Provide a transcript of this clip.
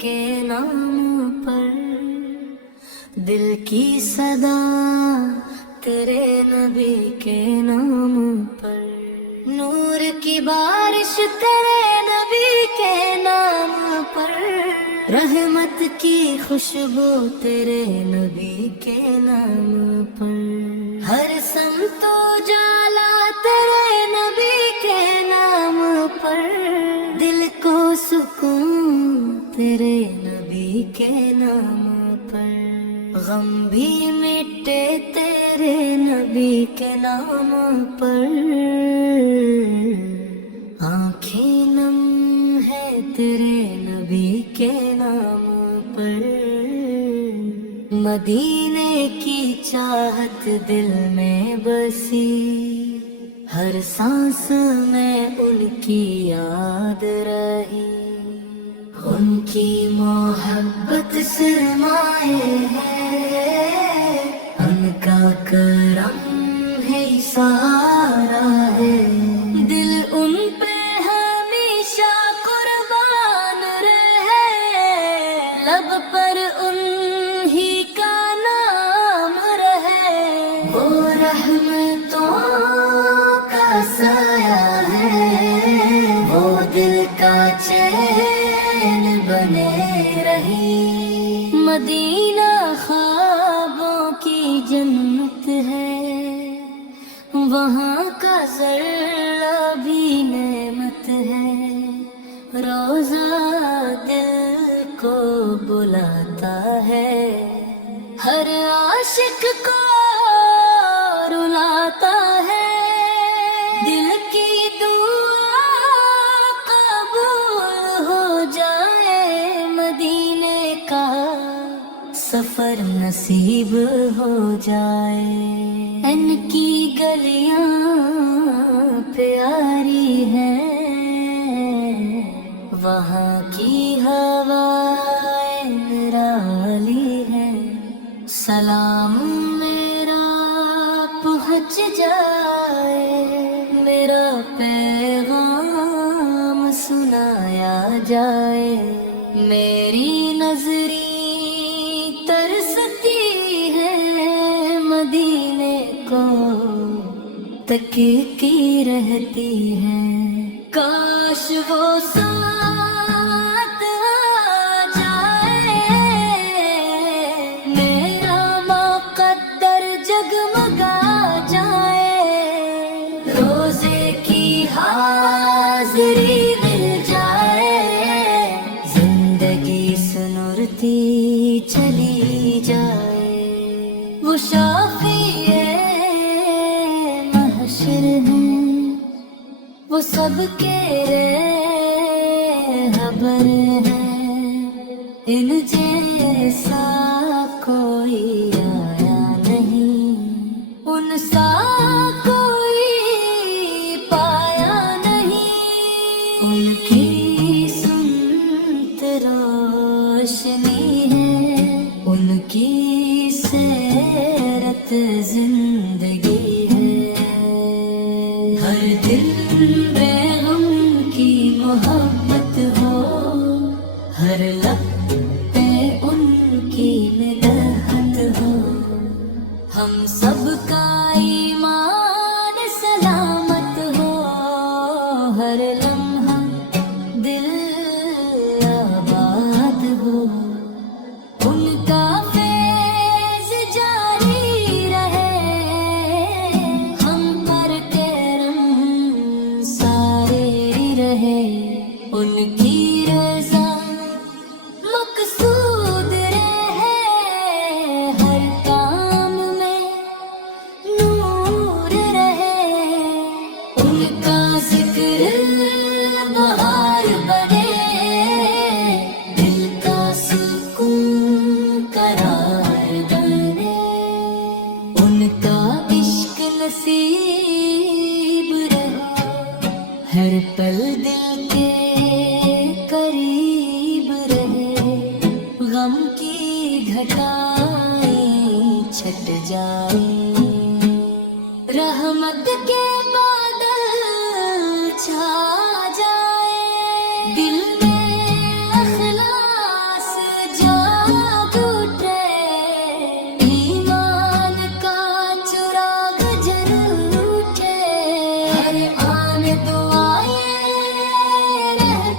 کے نام پر، دل کی صدا تیرے نبی کے نام پر، نور کی بارش تیرے نبی کے نام پر، رحمت کی خوشبو تیرے نبی کے نام پر، ہر سمت اجالا تیرے نبی کے نام پر، دل کو سکون تیرے نبی کے نام پر، غم بھی مٹے تیرے نبی کے نام پر، آنکھیں نم ہے تیرے نبی کے نام پر، مدینے کی چاہت دل میں بسی، ہر سانس میں ان کی یاد رہی، ان کی محبت سرمایہ ہے، ان کا کرم ہے سہارا ہے، دل ان پہ ہمیشہ قربان رہے، لب پر انہی کا نام رہے، وہ رحمتوں کا سایہ ہے، وہ دل کا چین بنے رہی، مدینہ خوابوں کی جنت ہے، وہاں کا ذرہ بھی نعمت ہے، روزہ دل کو بلاتا ہے، ہر عاشق کو رلاتا ہے، دل کی دعا قبول ہو جائے، مدینے کا سفر نصیب ہو جائے، ان کی گلیاں پیاری ہیں، وہاں کی ہوائیں نرالی ہیں، سلام میرا پہنچ جائے، میرا پیغام سنایا جائے، میری نظری ترستی ہے مدینے کو تکتی رہتی ہے، کاش وہ ساتھ آ جائے، میرا مقدر جگمگا جائے، روزے کی حاضری مل جائے، زندگی سنورتی چلی جائے، وہ شافی محشر ہیں، وہ سب کے رہبر ہیں، ان جیسا کوئی آیا نہیں، ان سا کوئی پایا نہیں، ان کی سنت روشنی ہے، ان کی سیرت زندگی ہے، ہر دل میں غم کی محبت ہو، ہر لب پہ ان کی مدحت ہو، ہم سب کا ایمان سلامت ہو، ہر لمحہ دل آباد ہو، ان کا فیض جاری رہے، ہم پر کرم سارے رہے، ان کی رضا مقصود رہے، ہر کام میں نور رہے، ان کا ذکر بہار بنے، دل کا سکون قرار بنے، ان کا عشق نصیب رہے، ہر پل دل کے قریب رہے، غم کی گھٹائیں چھٹ جائیں، رحمت کے بادل چھا جائے، دل میں اخلاص